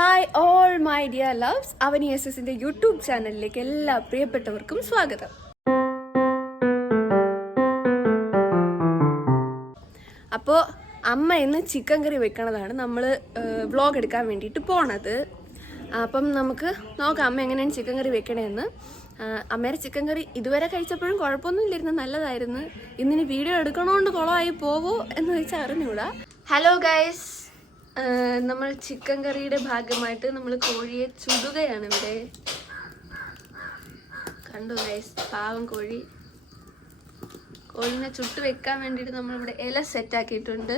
Hi all my dear loves Avani S എസിന്റെ YouTube ചാനലിലേക്ക് എല്ലാ പ്രിയപ്പെട്ടവർക്കും സ്വാഗതം. അപ്പോ അമ്മ ഇന്ന് ചിക്കൻ കറി വെക്കണതാണ്. നമ്മൾ വ്ളോഗ് എടുക്കാൻ വേണ്ടിയിട്ട് പോണത്. അപ്പം നമുക്ക് നോക്കാം അമ്മ എങ്ങനെയാണ് ചിക്കൻ കറി വെക്കണേന്ന്. അമ്മേരെ ചിക്കൻ കറി ഇതുവരെ കഴിച്ചപ്പോഴും കുഴപ്പമൊന്നും ഇല്ലായിരുന്നു നല്ലതായിരുന്നു. ഇന്നിനി വീഡിയോ എടുക്കണോണ്ട് കുളമായി പോവോ എന്ന് വെച്ചാൽ അറിഞ്ഞൂടാ ഹലോ ഗൈസ് നമ്മൾ ചിക്കൻ കറിയുടെ ഭാഗമായിട്ട് നമ്മൾ കോഴിയെ ചുടുകയാണ് ഇവിടെ. കണ്ടു ഗൈസ് പാവം കോഴി. കോഴിനെ ചുട്ട് വെക്കാൻ വേണ്ടിയിട്ട് നമ്മളിവിടെ ഇല സെറ്റ് ആക്കിയിട്ടുണ്ട്.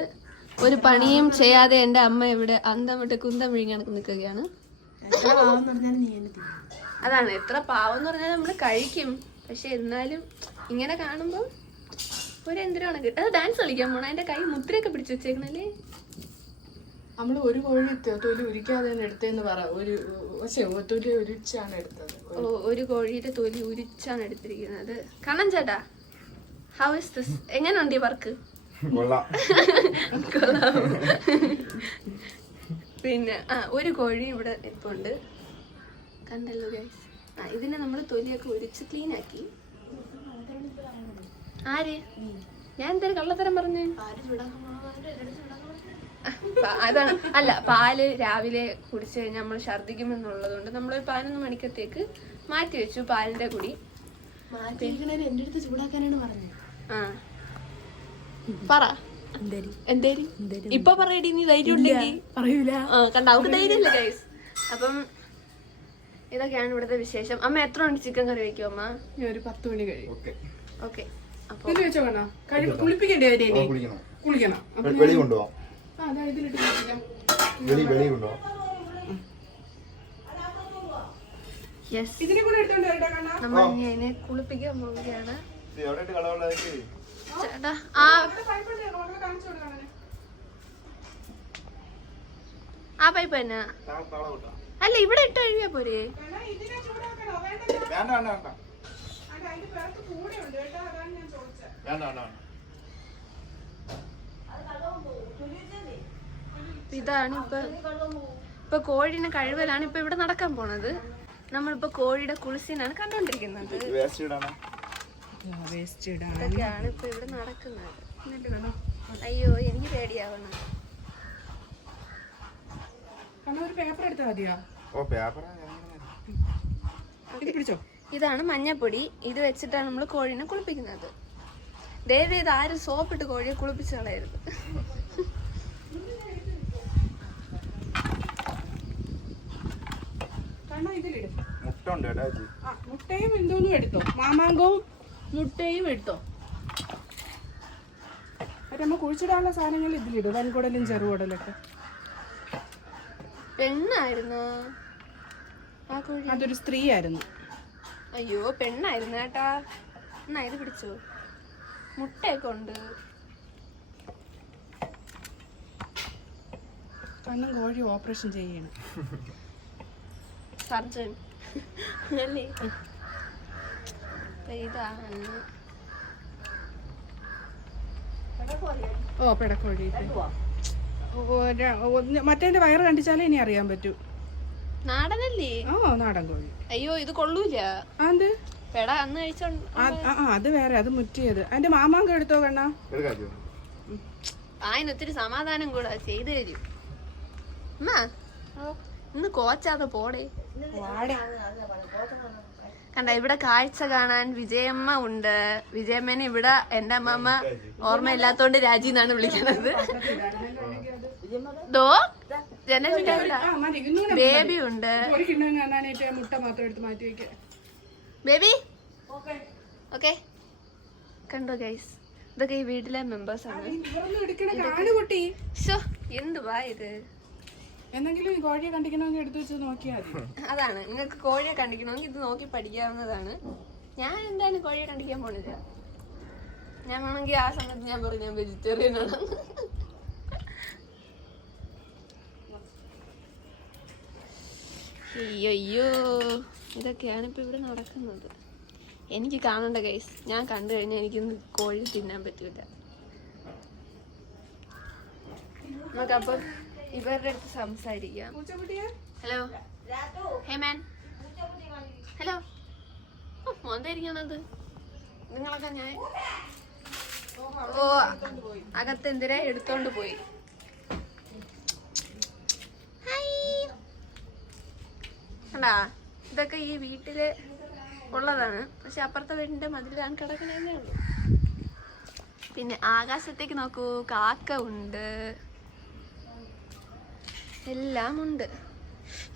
ഒരു പണിയും ചെയ്യാതെ എന്റെ അമ്മ ഇവിടെ അന്തം വിട്ട് കുന്തം വിഴുങ്ങി നിൽക്കുകയാണ്. അതാണ് എത്ര പാവം എന്ന് പറഞ്ഞാൽ നമ്മൾ കഴിക്കും. പക്ഷെ എന്നാലും ഇങ്ങനെ കാണുമ്പോൾ ഒരു എന്തിനാണ് കിട്ടുക? ഡാൻസ് കളിക്കാൻ പോണ? എന്റെ കൈ മുദ്രയൊക്കെ പിടിച്ചു വെച്ചേക്കണല്ലേ? നമ്മൾ ഒരു കോഴി തൊലി ഉരിക്കാതെ തന്നെ എടുത്തതെന്ന് പറ. ഒരു പക്ഷേ തൊലി ഉരിച്ചാണ് എടുത്തത്. ഓ ഒരു കോഴിയുടെ തൊലി ഉരിച്ചാണ് എടുത്തിരിക്കുന്നത്. കണ്ണൻ ചേട്ടാ ഹൗ ഇസ് ദിസ് എങ്ങനെയുണ്ട് ഈ വർക്ക്? കൊള്ളാം. കൊള്ളാം. പിന്നെ ആ ഒരു കോഴി ഇവിടെ ഇപ്പുണ്ട്. കണ്ടല്ലോ ഗൈസ് ആ ഇതിനെ നമ്മൾ തൊലിയൊക്കെ ഉരിച്ച് ക്ലീൻ ആക്കി. ആര്? ഞാൻ എന്തായാലും കള്ളത്തരം പറഞ്ഞു? അതാണ്. അല്ല പാൽ രാവിലെ കുടിച്ചു കഴിഞ്ഞാൽ നമ്മൾ ഛർദ്ദിക്കുമെന്നുള്ളത് കൊണ്ട് നമ്മൾ പതിനൊന്ന് മണിക്കത്തേക്ക് മാറ്റി വെച്ചു പാലിന്റെ കുടി. എന്റെ അടുത്ത് ചൂടാക്കാനാണ് പറഞ്ഞത്. ആ. പറ. എന്തേരി? ഇപ്പൊ പറയടി നീ ധൈര്യം ഉണ്ടെങ്കിൽ പറയൂല. ആ, കണ്ട? അവർക്ക് ധൈര്യമില്ല ഗൈസ് അപ്പം ഇതൊക്കെയാണ് ഇവിടുത്തെ വിശേഷം. അമ്മ എത്ര മണി ചിക്കൻ കറി വെക്കും അമ്മ? ഞാൻ ഒരു പത്ത് മണി കഴിയും. ഓക്കെ. അപ്പൊ കുളിപ്പിക്കണ്ടേ? കുളിക്കണം. കുളിക്കണം. ആ, നമ്മൾ ഇനി അതിനെ കുളിപ്പിക്കാൻ പോവുകയാണ്. ചേട്ടാ ആ പൈപ്പ് തന്നെ. അല്ല ഇവിടെ ഇട്ട് കഴിയാ പോരെ? വേണ്ട വേണ്ട വേണ്ട അല്ല അതിന്റെ പുറത്ത് കൂടെ ഉണ്ട് കേട്ടോ അതാണ് ഞാൻ ചോദിച്ചത് വേണ്ട വേണ്ട വേണ്ട ഇതാണ് ഇപ്പൊ ഇപ്പൊ കോഴിനെ കഴിവലാണ് ഇപ്പൊ ഇവിടെ നടക്കാൻ പോണത്. നമ്മളിപ്പോ കോഴിയുടെ കുളിസിനാണ് കണ്ടോണ്ടിരിക്കുന്നത്. വേസ്റ്റ് ഇടാനാ വേസ്റ്റ് ഇടാൻ ഇതൊക്കെയാണ് ഇപ്പൊ ഇവിടെ നടക്കുന്നത്. അയ്യോ എനിക്ക് പേടിയാവണം. ഇതാണ് മഞ്ഞപ്പൊടി. ഇത് വെച്ചിട്ടാണ് നമ്മൾ കോഴിനെ കുളിപ്പിക്കുന്നത്. ദയവ് ഇത് ആരും സോപ്പിട്ട് കോഴിയെ കുളിപ്പിച്ചു കളയരുത് കണ്ണാ ഇതിലിടും മുട്ട ഉണ്ട് കേട്ടോ ആ മുട്ടയും എന്തോന്നും എടുത്തോ? മാമാങ്കവും മുട്ടയും എടുത്തോ? മറ്റേ നമ്മ കുഴിച്ചിടാനുള്ള സാധനങ്ങൾ ഇതിലിടും വൻകുടലും ചെറുകുടലൊക്കെ. പെണ്ണായിരുന്നു. ആ കോഴി. അതൊരു സ്ത്രീ ആയിരുന്നു അയ്യോ പെണ്ണായിരുന്നു കേട്ടാ. എന്നാ ഇത് പിടിച്ചോ? മുട്ടയൊക്കെ ഉണ്ട്. കണ്ണും കോഴി ഓപ്പറേഷൻ ചെയ്യണം. സർജൻ. അല്ലേ ഇതാണ്. ഓ പെടക്കോഴി മറ്റേ വയറ് കണ്ടിച്ചാലേ ഇനി അറിയാൻ പറ്റൂ. നാടനല്ലേ? ഓ നാടൻ കോഴി. അയ്യോ ഇത് കൊള്ളൂല. ആ പെട അന്ന് അത് വേറെ അത് മുറ്റിയത്. അതിന്റെ മാമാങ്ക എടുത്തോ കണ്ണാ? ഒത്തിരി സമാധാനം കൂടെ ചെയ്തു തരും. ഇന്ന് കോച്ചാതെ പോടേ. കണ്ട ഇവിടെ കാഴ്ച കാണാൻ വിജയമ്മ ഉണ്ട്. വിജയമ്മേനെ ഇവിടെ എന്റെ അമ്മമ്മ ഓർമ്മയില്ലാത്തോണ്ട് രാജി എന്നാണ് വിളിക്കുന്നത്. ദോ ജനലിന്റെ ബേബി ഉണ്ട്. ബേബി? ഓക്കെ. കണ്ടോ ഗൈസ് ഇതൊക്കെ ഈ വീട്ടിലെ മെമ്പേഴ്സ് ആണ്. എന്തുവാ ഇത്? എന്തെങ്കിലും കോഴിയെ കണ്ടിക്കണമെങ്കിൽ എടുത്തു വെച്ച് നോക്കിയാൽ മതി. അതാണ്. നിങ്ങൾക്ക് കോഴിയെ കണ്ടിക്കണമെങ്കിൽ ഇത് നോക്കി പഠിക്കാവുന്നതാണ്. ഞാൻ എന്തായാലും കോഴിയെ കണ്ടിക്കാൻ പോണില്ല. ഞാൻ വേണമെങ്കിൽ ആ സമയത്ത് ഞാൻ പറഞ്ഞു ഞാൻ വെജിറ്റേറിയൻ ആണ്. അയ്യോ അയ്യോ ഇതൊക്കെയാണ് ഇപ്പൊ ഇവിടെ നടക്കുന്നത്. എനിക്ക് കാണണ്ട ഗൈസ് ഞാൻ കണ്ടു കഴിഞ്ഞാൽ എനിക്കൊന്ന് കോഴി തിന്നാൻ പറ്റൂല. നമുക്കപ്പം ഇവരുടെ അടുത്ത് സംസാരിക്കാം. ഹലോ ഹേ മാൻ ഹലോ മോന്തായിരിക്കണത്? നിങ്ങളൊക്കെ ഞാൻ ഓ അകത്ത് എന്തിനാ എടുത്തോണ്ട് പോയി? കണ്ടാ ഇതൊക്കെ ഈ വീട്ടിൽ ഉള്ളതാണ്. പക്ഷെ അപ്പുറത്തെ വീടിന്റെ മതിലാണ് കിടക്കണേ ഉള്ളൂ. പിന്നെ ആകാശത്തേക്ക് നോക്കൂ കാക്ക ഉണ്ട്. എല്ലാം ഉണ്ട്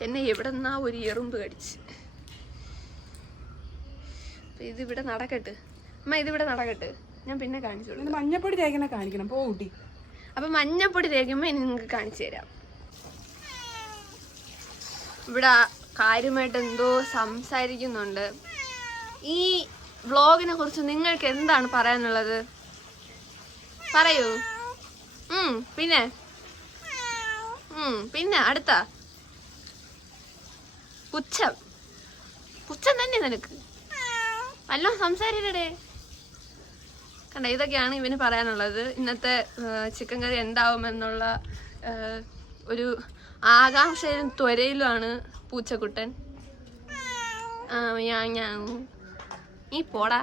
എന്നെ എവിടെ നിന്നാ ഒരു എറുമ്പ് കടിച്ച്. ഇതിവിടെ നടക്കട്ട്. അമ്മ ഇതിവിടെ നടക്കട്ട്. ഞാൻ പിന്നെ കാണിച്ചോളൂ. മഞ്ഞപ്പൊടി തേക്കണ കാണിക്കണം. പോ കുട്ടി അപ്പൊ മഞ്ഞപ്പൊടി തേക്കുമ്പോ ഇനി നിങ്ങൾക്ക് കാണിച്ചു തരാം. ഇവിടെ കാര്യമായിട്ട് എന്തോ സംസാരിക്കുന്നുണ്ട്. ഈ വ്ളോഗിനെ കുറിച്ച് നിങ്ങൾക്ക് എന്താണ് പറയാനുള്ളത്? പറയൂ. ഉം പിന്നെ? പിന്നെ അടുത്ത. പുച്ഛം. പുച്ഛം തന്നെ നിനക്ക്. വല്ലോ സംസാരിക്കടേ കണ്ട ഇതൊക്കെയാണ് ഇവന് പറയാനുള്ളത്. ഇന്നത്തെ ചിക്കൻ കറി എന്താവുമെന്നുള്ള ഒരു ആകാംക്ഷയിലും ത്വരയിലുമാണ് പൂച്ചക്കുട്ടൻ. ആ, ഞാ ഞാ നീ പോടാ.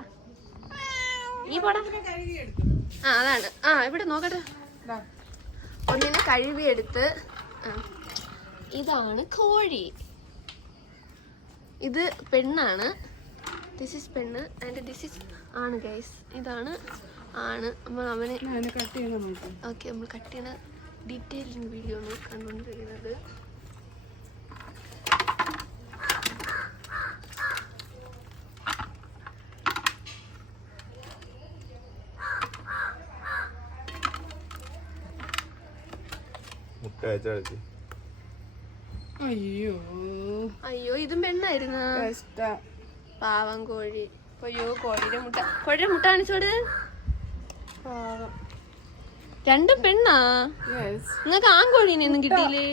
നീ പോടാ. ആ അതാണ്. ആ ഇവിടെ നോക്കട്ടെ. ഒന്നിനെ കഴുകിയെടുത്ത് ഇതാണ് കോഴി. ഇത് പെണ്ണാണ്. ദിസ് ഈസ് പെണ്ണ് ആൻഡ് ദിസ് ഇസ് ആണ് ഗൈസ് ഇതാണ് ആണ്. നമ്മൾ അവനെ കട്ട് ചെയ്യണം ഓക്കെ നമ്മൾ കട്ട് ചെയ്യുന്ന ഡീറ്റെയിലിംഗ് വീഡിയോ ആണ് കണ്ടുകൊണ്ടിരിക്കുന്നത്. അയ്യോ. അയ്യോ ഇതും പെണ്ണായിരുന്നു. കഷ്ട. പാവം കോഴി. അയ്യോ കോഴിയുടെ മുട്ട. കോഴിയുടെ മുട്ട കാണിച്ചോട് രണ്ടും പെണ്ണാ? യെസ് നിങ്ങൾക്ക് ആൺകോഴീനെ ഒന്നും കിട്ടിയില്ലേ?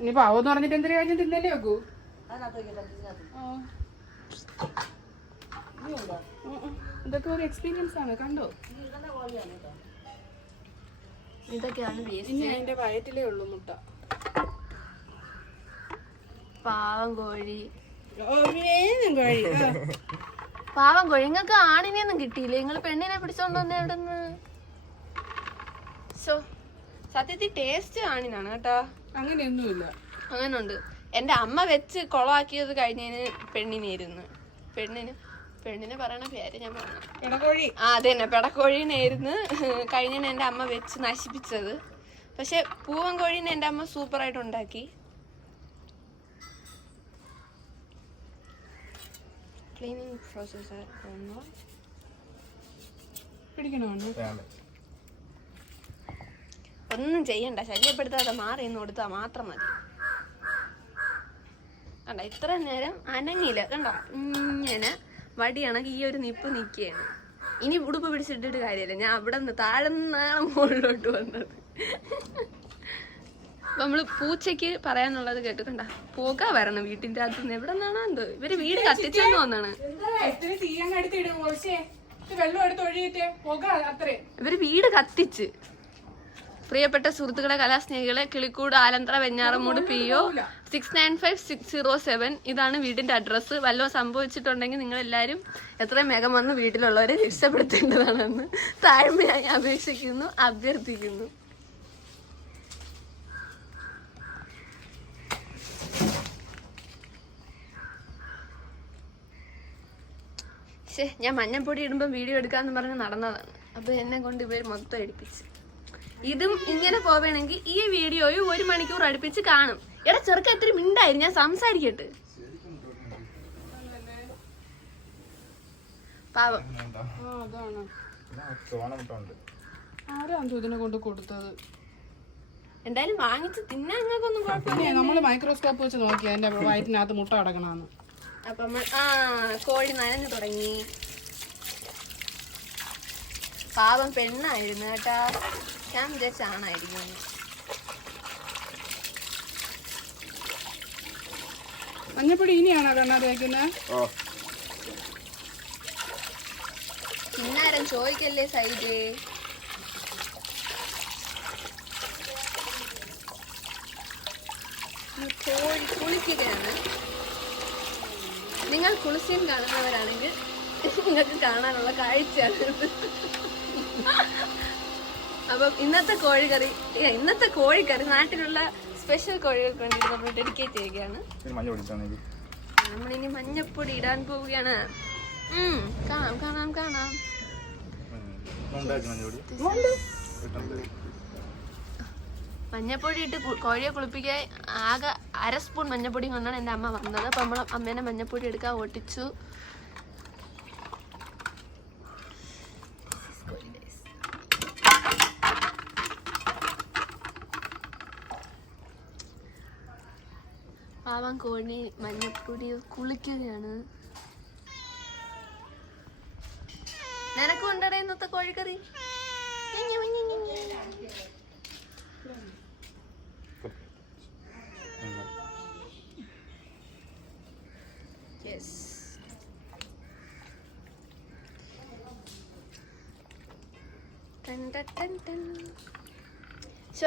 ഇനി പാവം എന്ന് പറഞ്ഞിട്ട് എന്തൊരു കാര്യം തിന്നല്ലേ നോക്കൂ. ഇതൊക്കെ ഒരു എക്സ്പീരിയൻസ് ആണ് കണ്ടോ? ഇതൊക്കെയാണ് വേസ്റ്റ്. ഇനി അതിന്റെ വയറ്റിലേ ഉള്ളൂ മുട്ട. പാവം കോഴി. വേഗം പാവം കോഴി. നിങ്ങൾക്ക് ആണിനെ ഒന്നും കിട്ടിയില്ലേ? നിങ്ങൾ പെണ്ണിനെ പിടിച്ചോണ്ട് വന്നേ നിന്ന് സോ സത്യത്തിൽ ടേസ്റ്റ് ആണിനാണ് കേട്ടോ. അങ്ങനെയൊന്നുമില്ല. അങ്ങനുണ്ട്. എന്റെ അമ്മ വെച്ച് കൊളമാക്കിയത് കഴിഞ്ഞതിന് പെണ്ണിനെ ഇരുന്ന്. പെണ്ണിന് പെണ്ണിനെ പറയണ പേര് ഞാൻ പറഞ്ഞു. ആ അത് തന്നെ പെടക്കോഴീനായിരുന്നു കഴിഞ്ഞ എന്റെ അമ്മ വെച്ച് നശിപ്പിച്ചത്. പക്ഷെ പൂവൻ കോഴീനെ എന്റെ അമ്മ സൂപ്പറായിട്ട് ഉണ്ടാക്കി. ക്ലീനിങ് പ്രോസസ് ഒന്നും. ചെയ്യണ്ട. ശല്യപ്പെടുത്താതെ മാറി എന്ന് കൊടുത്താൽ മാത്രം മതി. കണ്ട ഇത്ര നേരം അനങ്ങിയില്ല. കണ്ട ഇങ്ങനെ വടിയാണെങ്കിൽ ഈ ഒരു നിപ്പ് നിൽക്കുകയാണ്. ഇനി ഉടുപ്പ് പിടിച്ചിട്ടിട്ട് കാര്യമില്ല. ഞാൻ അവിടെ നിന്ന് താഴെ നിന്നാണ് മുകളിലോട്ട് വന്നത്. അപ്പൊ നമ്മൾ പൂച്ചയ്ക്ക് പറയാനുള്ളത് കേട്ടിട്ടുണ്ട? പോക വരണം വീട്ടിന്റെ അകത്ത് നിന്ന് എവിടെ നിന്നാണോ എന്തോ? ഇവർ വീട് കത്തിച്ചെന്ന് തോന്നാണ് അത്രേ. ഇവർ വീട് കത്തിച്ച്. പ്രിയപ്പെട്ട സുഹൃത്തുക്കളെ കലാസ്നേഹികളെ കിളിക്കൂട് Alanthara Venjaramoodu P O six nine five six zero seven ഇതാണ് വീടിന്റെ അഡ്രസ്സ് വല്ലതും സംഭവിച്ചിട്ടുണ്ടെങ്കിൽ നിങ്ങൾ എല്ലാവരും എത്രയും വേഗം വന്ന് വീട്ടിലുള്ളവരെ രക്ഷപ്പെടുത്തേണ്ടതാണെന്ന് താഴ്മയായി അപേക്ഷിക്കുന്നു അഭ്യർത്ഥിക്കുന്നു. ശേ ഞാൻ മഞ്ഞപ്പൊടി ഇടുമ്പോൾ വീഡിയോ എടുക്കാന്ന് പറഞ്ഞ് നടന്നതാണ്. അപ്പൊ എന്നെ കൊണ്ട് ഇവർ മൊത്തം എടുപ്പിച്ച്. ഇതും ഇങ്ങനെ പോവേണമെങ്കിൽ ഈ വീഡിയോയും ഒരു മണിക്കൂർ അടുപ്പിച്ച് കാണും. എടാ ചെറുക്ക ഇത്തിരി മിണ്ടായി ഞാൻ സംസാരിക്കട്ടെ. പാവം. ഇതിനെ കൊണ്ട് കൊടുത്തത്? എന്തായാലും വാങ്ങിച്ച് തിന്നാൻ നിങ്ങൾക്കൊന്നും കുഴപ്പമില്ല നമ്മൾ മൈക്രോസ്കോപ്പ് വെച്ച് നോക്കി അതിന്റെ വയറ്റിനകത്ത് മുട്ട അടക്കണമെന്ന് അപ്പം ആ കോഴി നനഞ്ഞു തുടങ്ങി. പാവം പെണ്ണായിരുന്നു കേട്ടാ. ഞാൻ വിചാരിച്ച ആണായിരിക്കും. മഞ്ഞപ്പൊടി ഇനിയാണോ കണ്ണാ തേക്കുന്നത് ഓ ഇന്നാരം ചോദിക്കല്ലേ സൈഡ് കോഴി കുളിക്കുകയാണ് നിങ്ങൾ കുളിച്ചും കാണുന്നവരാണെങ്കിൽ നിങ്ങൾക്ക് കാണാനുള്ള കാഴ്ചയാണ്. അപ്പം ഇന്നത്തെ കോഴിക്കറി ഇന്നത്തെ കോഴിക്കറി നാട്ടിലുള്ള സ്പെഷ്യൽ കോഴികൾക്ക് വേണ്ടി നമ്മൾ ഡെഡിക്കേറ്റ് ചെയ്യുകയാണ്. നമ്മളിനി മഞ്ഞപ്പൊടി ഇടാൻ പോവുകയാണ്. കാണാം കാണാം കാണാം. മഞ്ഞപ്പൊടി. ഇട്ട് കോഴിയെ കുളിപ്പിക്കാൻ ആകെ അര സ്പൂൺ മഞ്ഞപ്പൊടി കൊണ്ടാണ് എന്റെ അമ്മ വന്നത്. അപ്പം നമ്മൾ അമ്മേനെ മഞ്ഞപ്പൊടി എടുക്കാൻ ഒട്ടിച്ചു കോഴി മഞ്ഞപ്പൊടി കുളിക്കുകയാണ്. നിനക്ക് ഉണ്ടടേ ഇന്നത്തെ കോഴിക്കറി.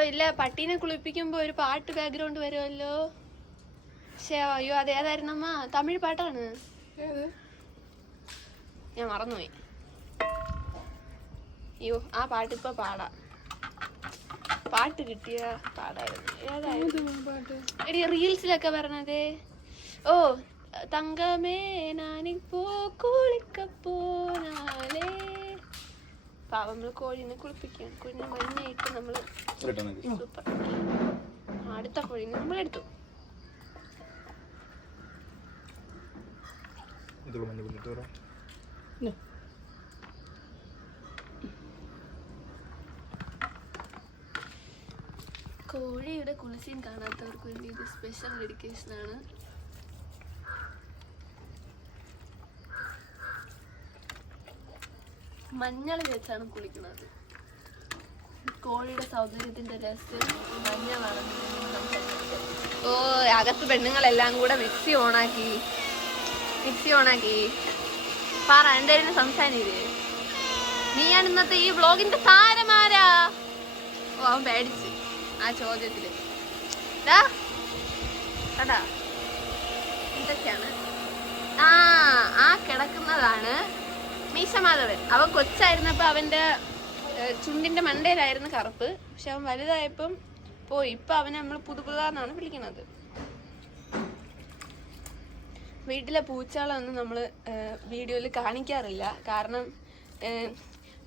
ഇല്ല പട്ടീനെ കുളിപ്പിക്കുമ്പോ ഒരു പാട്ട് ബാക്ക്ഗ്രൗണ്ട് വരുമല്ലോ. ശേ അയ്യോ അത് ഏതായിരുന്നു അമ്മ. തമിഴ് പാട്ടാണ്. ഞാൻ മറന്നുപോയി. അയ്യോ ആ പാട്ട് ഇപ്പൊ പാടാം. പാട്ട് കിട്ടിയ പാടായിരുന്നു. ഏതായിരുന്നു? റീൽസിലൊക്കെ പറഞ്ഞത്. ഓ തങ്കമേ ഞാനിപ്പോ കുളിക്ക പോനാലേ പാവം നമ്മൾ കോഴിനെ കുളിപ്പിക്കുകയാണ് കുഞ്ഞ് മഞ്ഞയിട്ട് സൂപ്പർ. അടുത്ത കോഴിനെ നമ്മൾ എടുത്തു ഇതുള്ള മഞ്ഞ പൊടി ഇട്ട് ഇന്ന്. കോഴിയുടെ കുളിസീൻ കാണാത്തവർക്ക് വേണ്ടി ഇത് സ്പെഷ്യൽ ഡെഡിക്കേഷൻ ആണ്. മഞ്ഞൾ വെച്ചാണ് കുളിക്കുന്നത്. കോഴിയുടെ സൗന്ദര്യത്തിന്റെ രഹസ്യം മഞ്ഞളാണ്. ഓ അകത്ത് പെണ്ണുങ്ങളെല്ലാം കൂടെ മിക്സി ഓണാക്കി. മിക്സി ഓണാക്കി പറ എന്തായിരുന്നു സംസാരിച്ചത്? നീയാണ് ഇന്നത്തെ ഈ വ്ളോഗിന്റെ താരമാരാ? ഓ അവൻ പേടിച്ച് ആ ചോദ്യത്തിൽ. ഇതൊക്കെയാണ്. ആ ആ കിടക്കുന്നതാണ് മീശമാധവൻ. അവൻ കൊച്ചായിരുന്നപ്പോ അവന്റെ ചുണ്ടിന്റെ മണ്ടയിലായിരുന്നു കറുപ്പ്. പക്ഷെ അവൻ വലുതായപ്പം പോയി. ഇപ്പൊ അവനെ നമ്മൾ പുതുപുതാന്നാണ് വിളിക്കുന്നത് വീട്ടിലെ പൂച്ചകളൊന്നും നമ്മൾ വീഡിയോയിൽ കാണിക്കാറില്ല. കാരണം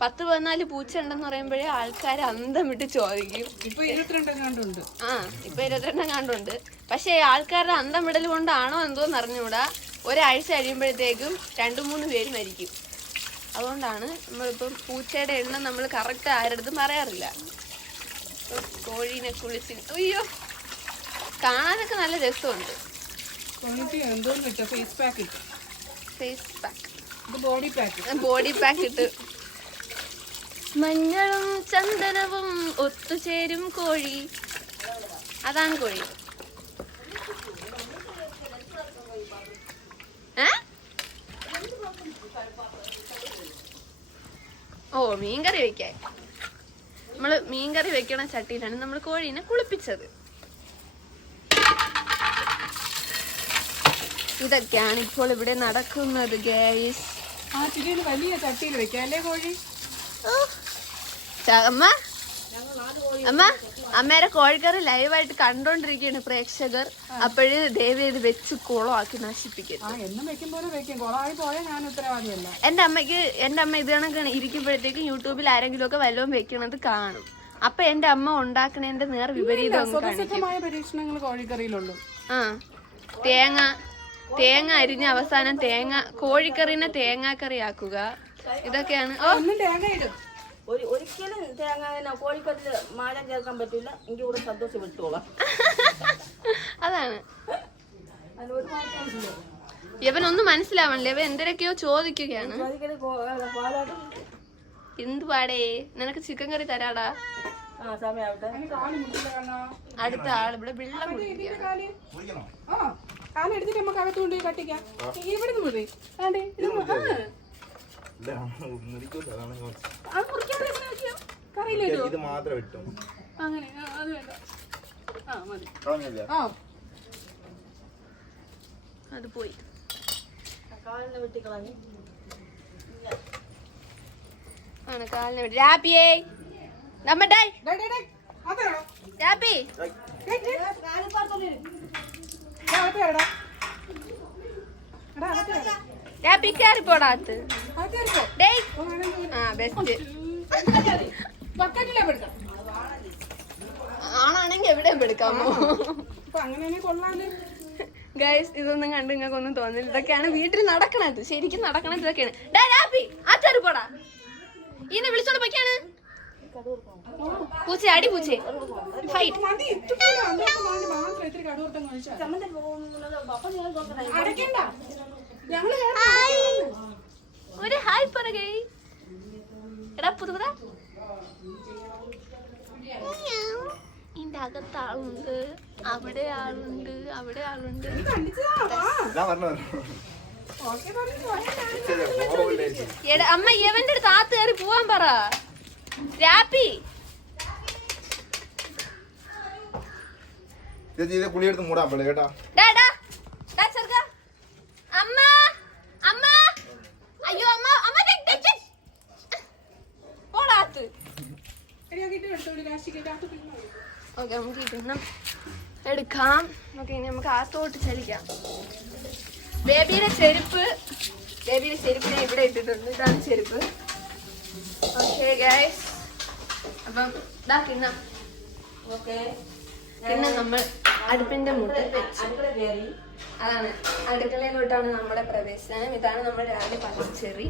പത്ത് പതിനാല് പൂച്ച ഉണ്ടെന്ന് പറയുമ്പോഴേ ആൾക്കാർ അന്തം വിട്ട് ചോദിക്കും. ഇപ്പൊ ഇരുപത്തിരണ്ട് ആ ഇപ്പൊ ഇരുപത്തിരണ്ടാം കണ്ടുണ്ട് പക്ഷേ ആൾക്കാരുടെ അന്തം വിടൽ കൊണ്ടാണോ എന്തോന്ന് അറിഞ്ഞുകൂടാ. ഒരാഴ്ച കഴിയുമ്പോഴത്തേക്കും രണ്ടു മൂന്ന് പേര് മരിക്കും. അതുകൊണ്ടാണ് നമ്മളിപ്പം പൂച്ചയുടെ എണ്ണം നമ്മൾ കറക്റ്റ് ആരടുത്തും പറയാറില്ല. കോഴീനെ കുളിച്ച് അയ്യോ കാണാനൊക്കെ നല്ല രസമുണ്ട്. എന്തോന്ന് ഫേസ് പാക്ക് ഫേസ് പാക്ക് ഇത് ബോഡി പാക്ക് ബോഡി പാക്ക് ഇട്ട്. മഞ്ഞളും ചന്ദനവും ഒത്തുചേരും കോഴി. അതാണ് കോഴി? ഓ മീൻകറി വെക്കാൻ. നമ്മൾ മീൻകറി വെക്കണ ചട്ടിയിലാണ് നമ്മൾ കോഴീനെ കുളിപ്പിച്ചത്. ഇതൊക്കെയാണ് ഇപ്പോൾ ഇവിടെ നടക്കുന്നത് ഗൈസ് ആ ചിരിയിൽ വലിയ ചട്ടിയിൽ വെക്കാല്ലേ കോഴി? അമ്മ. അമ്മ അമ്മേരെ കോഴിക്കറി ലൈവായിട്ട് കണ്ടോണ്ടിരിക്കുകയാണ് പ്രേക്ഷകർ. അപ്പോഴേ ദേവി ഇത് വെച്ച് കുളമാക്കി നശിപ്പിക്കരുത്. എന്റെ അമ്മയ്ക്ക് എന്റെ അമ്മ ഇത് കണക്കാണ് ഇരിക്കുമ്പോഴത്തേക്കും യൂട്യൂബിൽ ആരെങ്കിലും ഒക്കെ വല്ലതും വെക്കണത് കാണും. അപ്പൊ എന്റെ അമ്മ ഉണ്ടാക്കണേന്റെ നേർ വിപരീതം കാണിക്കും. പരീക്ഷണങ്ങൾ കോഴിക്കറിയിലുള്ളൂ. ആ തേങ്ങ തേങ്ങ അരിഞ്ഞ അവസാനം തേങ്ങ കോഴിക്കറിനെ തേങ്ങാക്കറി ആക്കുക ഇതൊക്കെയാണ്. ഓ. ഒന്നും തേങ്ങ ഇടും. ഒരു ഒരിക്കലും തേങ്ങ കോഴിക്കറിൽ മാലം ചേർക്കാൻ പറ്റില്ല. എനിക്ക് കൂടെ സന്തോഷം വിട്ടോളാം അതാണ്. ഇവനൊന്നും മനസ്സിലാവണില്ല. ഇവ എന്തിനൊക്കെയോ ചോദിക്കുകയാണ്. എന്ത് പാടേ നിനക്ക് ചിക്കൻ കറി തരാടാ. അടുത്ത ആൾ ഇവിടെ വെള്ളം കുടിക്കുകയാണ് കാൽ ആ കാൽ എടുത്തിട്ട് നമുക്ക് അകത്ത് കൊണ്ടുപോയി കട്ടിക്കാം ഇവിടെ നിന്ന് മുറി ആണ്ടേ ഇത് അത് മുറിക്കാതെ എങ്ങനെ വെക്കാം? ഇത് മാത്രം ഇട്ടു. അങ്ങനെ അത് വേണ്ട. ആ മതി. ആ. അത് പോയി. ആണ് കാലിന് വേണ്ടി രാപ്പിയേ നമ്മടേ അതെടാ രാപ്പി. അകത്ത് കയറാ പോടാത്ത്. ആ ബെസ്റ്റ് ആണാണെങ്കിൽ എവിടെയും എടുക്കാമോ ഗൈസ് ഇതൊന്നും കണ്ട് നിങ്ങൾക്ക് ഒന്നും തോന്നില്ല. ഇതൊക്കെയാണ് വീട്ടിൽ നടക്കണത്. ശരിക്കും നടക്കണത് ഇതൊക്കെയാണ്. ഡാ രാപ്പി ആ ചെറുപോടാ ഇതിനെ വിളിച്ചോണ്ട് പൊയ്ക്കാണ്. പൂച്ച അടി പൂച്ചേ. ഫൈറ്റ് ഒരു ഹായ് പറ ഗൈ എടാ പുതുപുത ഇതിന്റെ അകത്ത് ആളുണ്ട് അവിടെ ആളുണ്ട് അവിടെ ആളുണ്ട് അമ്മ ഇവന്റെ അടുത്ത് ആത്ത് കയറി പോവാൻ പറ. രാപ്പി. ചേച്ചി ഇത് കുളിയെടുത്ത് മൂടാൻ പോലെ കേട്ടാ. ഓക്കെ നമുക്ക് ഇതൊന്നും എടുക്കാം. ഓക്കെ ഇനി നമുക്ക് ആത്തോട്ട് ചലിക്കാം. ബേബിയുടെ ചെരുപ്പ്. ബേബിയുടെ ചെരുപ്പ് ഞാൻ ഇവിടെ ഇട്ടിട്ടുണ്ട്. ഇതാണ് ചെരുപ്പ്. ഓക്കെ ഗൈസ് അപ്പം ഇതാ കിണ്ണം ഓക്കെ. കിണ്ണം നമ്മൾ അടുപ്പിന്റെ മുട്ടിൽ വെച്ചു. അതാണ്. അടുക്കളയിലോട്ടാണ് നമ്മുടെ പ്രവേശനം. ഇതാണ് നമ്മുടെ രാവിലെ പച്ചച്ചെറി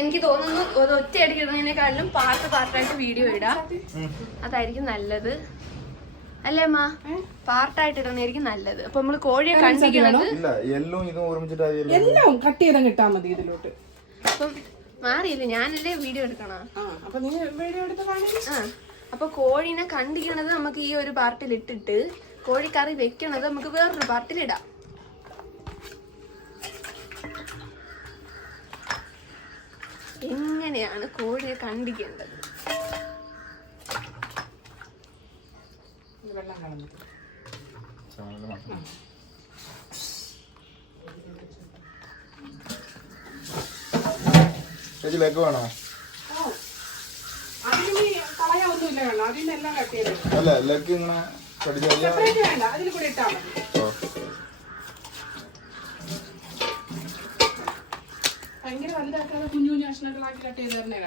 എനിക്ക് തോന്നുന്നു ഒരു ഒറ്റയടിക്ക് ഇടുന്നതിനേക്കാളും പാർട്ട് പാർട്ടായിട്ട് വീഡിയോ ഇടാം. അതായിരിക്കും നല്ലത്. അല്ലേ അമ്മ? പാർട്ടായിട്ട് ഇടുന്നതായിരിക്കും നല്ലത്. അപ്പൊ നമ്മൾ കോഴിയെ കണ്ടിരിക്കുന്നത് എല്ലാം കട്ട് ചെയ്താൽ കിട്ടാൻ മതി ഇതിലോട്ട്. അപ്പം മാറിയില്ല? ഞാനല്ലേ വീഡിയോ എടുക്കണോ? അപ്പൊ നീ വീഡിയോ എടുത്ത് കാണിക്കും. ആ അപ്പൊ കോഴീനെ കണ്ടിക്കണത് നമുക്ക് ഈ ഒരു പാർട്ടിൽ ഇട്ടിട്ട് കോഴിക്കറി വെക്കണത് നമുക്ക് വേറൊരു പാർട്ടിൽ ഇടാം. എങ്ങനെയാണ് കോഴിയെ കണ്ടിക്കേണ്ടത്. വെള്ളം കളഞ്ഞിട്ട്. ചേച്ചി ലെഗ് വേണോ അല്ല ലെഗ് ഇങ്ങനെ കടിച്ചു സെപ്പറേറ്റ് വേണ്ട അതിൽ കൂടെ ഓ. ഭയങ്കര വലുതാക്കാതെ കുഞ്ഞു കുഞ്ഞു കഷ്ണങ്ങളാക്കി കട്ട് ചെയ്ത് തരണേ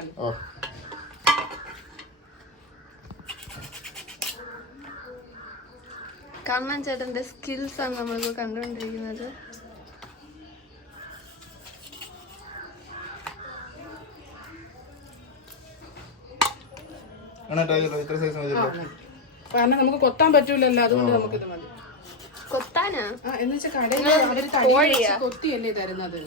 കണ്ണൻ ചേട്ടന്റെ സ്കിൽസ് ആണ് നമ്മളിപ്പോ കണ്ടുകൊണ്ടിരിക്കുന്നത്. ഇത്ര സൈസ് മതിയല്ലോ? കാരണം നമുക്ക് കൊത്താൻ പറ്റൂലല്ലോ അതുകൊണ്ട് നമുക്ക് ഇത് മതി. കൊത്താനാ? ആ എന്ന് വെച്ചാൽ കടയിൽ അവർ തടിയിൽ വെച്ച് കൊത്തിയല്ലേ തരുന്നത്?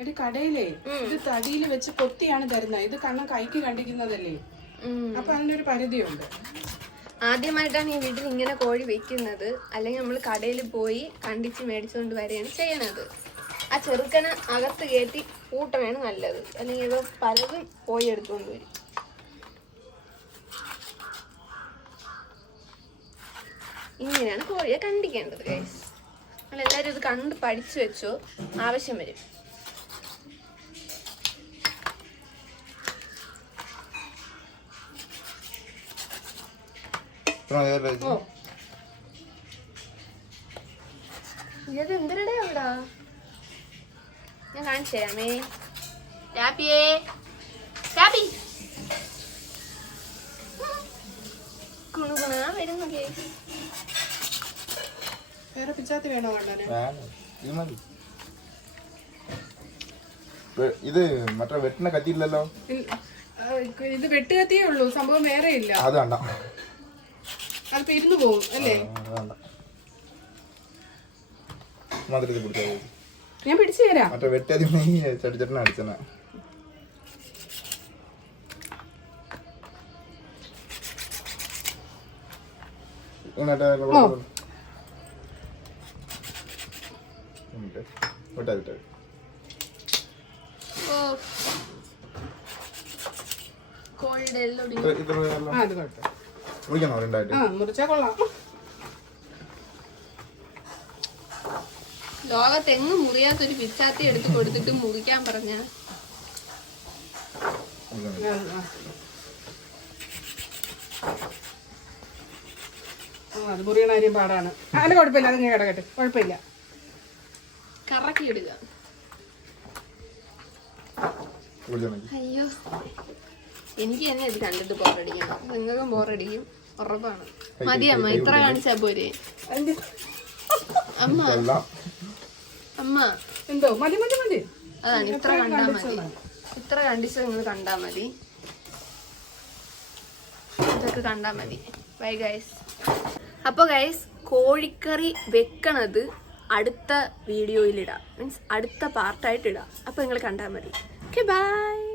എടി കടയിലേ ഇത് തടിയിൽ വെച്ച് കൊത്തിയാണ് തരുന്നത്. ഇത് കണ്ണം കൈക്ക് കണ്ടിക്കുന്നതല്ലേ? ഉം. അപ്പൊ അതിനൊരു പരിധിയുണ്ട്. ആദ്യമായിട്ടാണ് ഈ വീട്ടിൽ ഇങ്ങനെ കോഴി വെക്കുന്നത്. അല്ലെങ്കിൽ നമ്മൾ കടയിൽ പോയി കണ്ടിച്ച് മേടിച്ചുകൊണ്ട് വരികയാണ് ചെയ്യണത്. ആ ചെറുക്കനെ അകത്ത് കയറ്റി കൂട്ടണാണ് നല്ലത്. അല്ലെങ്കിൽ ഇത് പലതും പോയി എടുത്തുകൊണ്ട് വരും. ഇങ്ങനെയാണ് കോഴിയെ കണ്ടിക്കേണ്ടത് ഗൈസ് നമ്മളെല്ലാവരും ഇത് കണ്ട് പഠിച്ചു വെച്ചോ. ആവശ്യം വരും. ഇത്? എന്തിനടെ അവിടെ? ഞാൻ കാണിച്ചു തരാമേ. രാപ്പിയേ. രാപ്പി. കുണുകുണ വരുന്നു കേക്ക് വേറെ പിച്ചാത്തി വേണോ വേണ്ടേ. ഇത് മതി. വെ- ഇത് മറ്റേ വെട്ടിന കത്തിയില്ലല്ലോ? ഇത് വെട്ടുകത്തിയേ ഉള്ളൂ സംഭവം വേറെ ഇല്ല. അത് വേണ്ട. അതിപ്പോ ഇരുന്ന് പോകും അല്ലേ. ഞാൻ പിടിച്ചു തരാം. മറ്റേ വെട്ടിയത് ചടിച്ചട്ടിനെ അടിച്ചനെ. എന്നിട്ട് വിട്ടാ വിട്ടാ ഓ കോഴിയുടെ എല്ലാം ഇത്ര ഇത്ര ആ രണ്ടായിട്ട് ആ മുറിച്ചാ കൊള്ളാം. ലോകത്തെങ്ങും മുറിയാത്തൊരു പിച്ചാത്തി എടുത്ത് കൊടുത്തിട്ട് മുറിക്കാൻ പറഞ്ഞ. അത് മുറിയണ കാര്യം പാടാണ്. അതിന് കുഴപ്പമില്ല അത് ഞാൻ കിടക്കട്ടെ. കുഴപ്പമില്ല. കറക്കി ഇടുക. അയ്യോ. എനിക്ക് തന്നെ ഇത് കണ്ടിട്ട് ബോറടിക്കണം നിങ്ങൾക്കും ബോറടിക്കും. ഉറപ്പാണ്. മതി അമ്മ ഇത്ര കാണിച്ചാ പോരെ. അമ്മ. അമ്മ. എന്തോ? മതി മതി മതി. അതാണ് ഇത്ര കണ്ടാ മതി. ഇത്ര കണ്ടിച്ച് നിങ്ങൾ കണ്ടാ മതി. ഇതൊക്കെ കണ്ടാ മതി. ബൈ ഗൈസ് അപ്പോൾ ഗൈസ് കോഴിക്കറി വെക്കണത് അടുത്ത വീഡിയോയിലിടാം മീൻസ് അടുത്ത പാർട്ടായിട്ട് ഇടാം. അപ്പോൾ നിങ്ങൾ കണ്ടാൽ മതി. Okay by